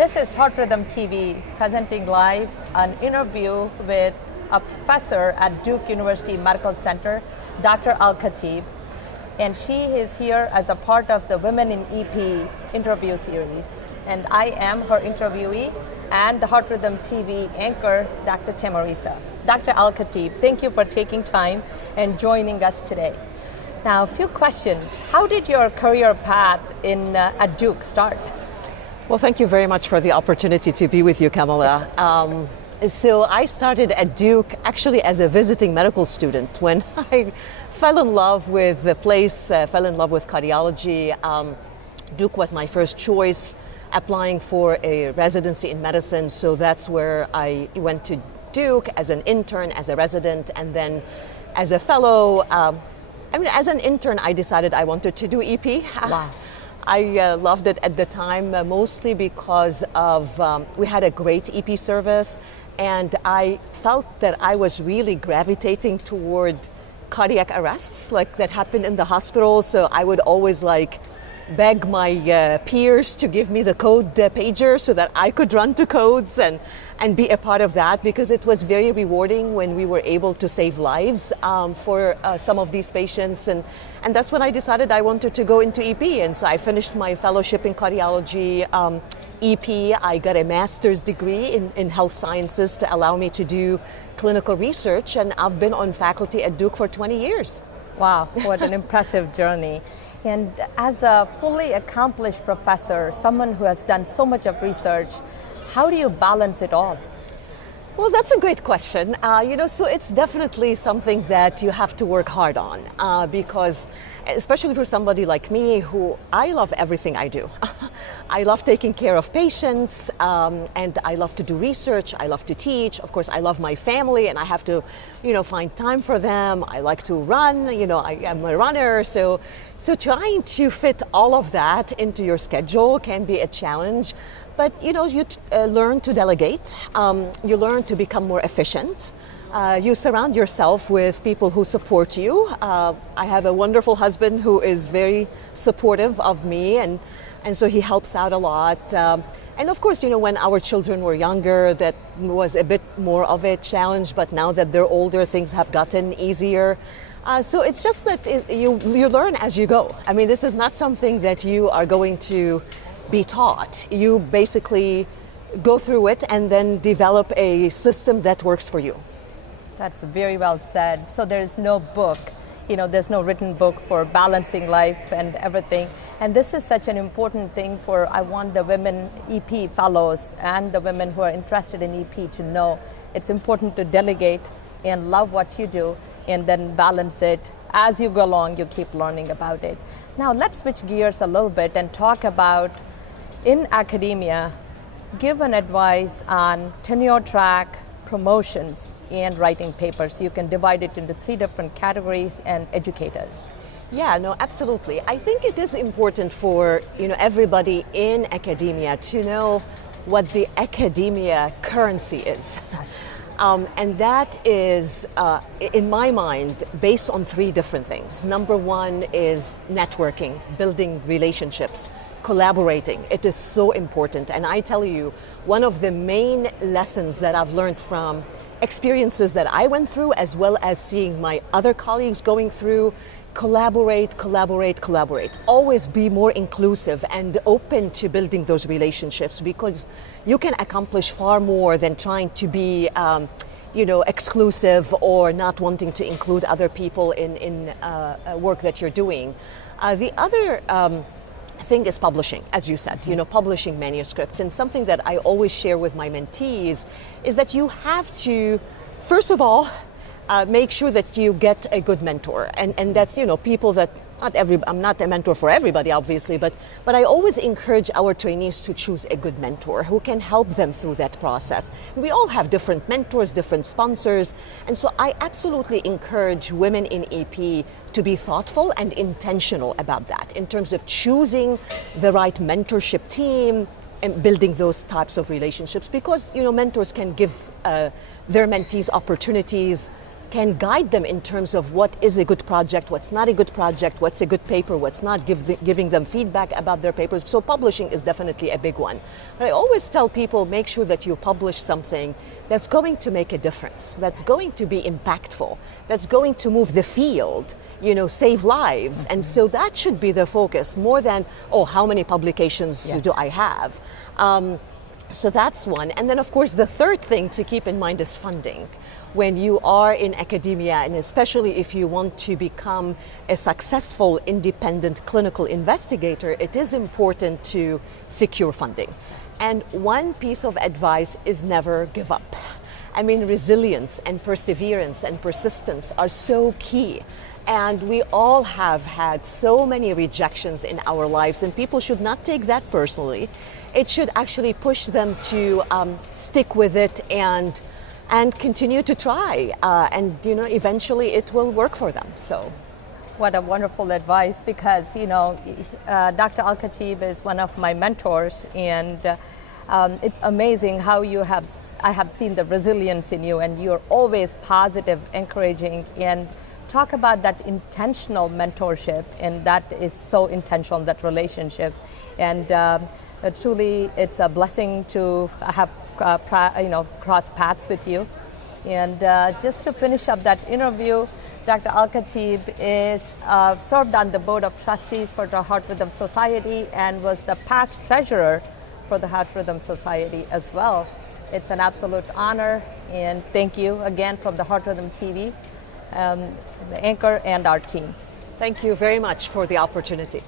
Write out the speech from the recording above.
This is Heart Rhythm TV presenting live an interview with a professor at Duke University Medical Center, Dr. Al-Khatib. And she is here as a part of the Women in EP interview series. And I am her interviewee and the Heart Rhythm TV anchor, Dr. Tamarisa. Dr. Al-Khatib, thank you for taking time and joining us today. Now, a few questions. How did your career path at Duke start? Well, thank you very much for the opportunity to be with you, Kamala. So I started at Duke actually as a visiting medical student. When I fell in love with the place, fell in love with cardiology, Duke was my first choice, applying for a residency in medicine. So that's where I went to Duke as an intern, as a resident, and then as a fellow. As an intern, I decided I wanted to do EP. Wow. I loved it at the time, mostly because of we had a great EP service, and I felt that I was really gravitating toward cardiac arrests like that happened in the hospital. So I would always beg my peers to give me the code pager so that I could run to codes and be a part of that, because it was very rewarding when we were able to save lives for some of these patients. And that's when I decided I wanted to go into EP. And so I finished my fellowship in cardiology, EP. I got a master's degree in health sciences to allow me to do clinical research. And I've been on faculty at Duke for 20 years. Wow, what an impressive journey. And as a fully accomplished professor, someone who has done so much of research, how do you balance it all? Well, that's a great question. So it's definitely something that you have to work hard on because, especially for somebody like me, who I love everything I do. I love taking care of patients, and I love to do research. I love to teach. Of course, I love my family, and I have to, find time for them. I like to run. I am a runner, so trying to fit all of that into your schedule can be a challenge. But you learn to delegate. You learn to become more efficient. You surround yourself with people who support you. I have a wonderful husband who is very supportive of me, and so he helps out a lot. And of course, when our children were younger, that was a bit more of a challenge. But now that they're older, things have gotten easier. So it's just that you learn as you go. This is not something that you are going to be taught. You basically go through it and then develop a system that works for you. That's very well said. So there's no book, there's no written book for balancing life and everything. And this is such an important thing I want the women EP fellows and the women who are interested in EP to know. It's important to delegate and love what you do and then balance it. As you go along, you keep learning about it. Now let's switch gears a little bit and talk about, in academia, give an advice on tenure track, promotions, and writing papers. You can divide it into 3 different categories and educate us. Yeah, no, absolutely. I think it is important for everybody in academia to know what the academia currency is. Yes. And that is, in my mind, based on 3 different things. Number 1 is networking, building relationships, collaborating. It is so important. And I tell you, one of the main lessons that I've learned from experiences that I went through, as well as seeing my other colleagues going through, collaborate. Always be more inclusive and open to building those relationships, because you can accomplish far more than trying to be exclusive or not wanting to include other people in work that you're doing. The other thing is publishing, as you said, publishing manuscripts. And something that I always share with my mentees is that you have to, first of all, make sure that you get a good mentor. And that's, people that, I'm not a mentor for everybody, obviously, but I always encourage our trainees to choose a good mentor who can help them through that process. We all have different mentors, different sponsors, and so I absolutely encourage women in EP to be thoughtful and intentional about that in terms of choosing the right mentorship team and building those types of relationships, because mentors can give their mentees opportunities can guide them in terms of what is a good project, what's not a good project, what's a good paper, what's not, giving them feedback about their papers. So publishing is definitely a big one. But I always tell people, make sure that you publish something that's going to make a difference, that's going to be impactful, that's going to move the field, save lives. And so that should be the focus more than, oh, how many publications do I have? So that's one. And then, of course, the third thing to keep in mind is funding. When you are in academia, and especially if you want to become a successful independent clinical investigator, it is important to secure funding. And one piece of advice is never give up. I mean, resilience and perseverance and persistence are so key. And we all have had so many rejections in our lives, and people should not take that personally. It should actually push them to stick with it and continue to try. And eventually it will work for them. So. What a wonderful advice, because Dr. Al-Khatib is one of my mentors, and it's amazing how I have seen the resilience in you, and you're always positive, encouraging, and talk about that intentional mentorship, and that is so intentional, that relationship. And truly, it's a blessing to have cross paths with you. And just to finish up that interview, Dr. Al-Khatib is served on the Board of Trustees for the Heart Rhythm Society and was the past treasurer for the Heart Rhythm Society as well. It's an absolute honor, and thank you again from the Heart Rhythm TV, the anchor and our team. Thank you very much for the opportunity.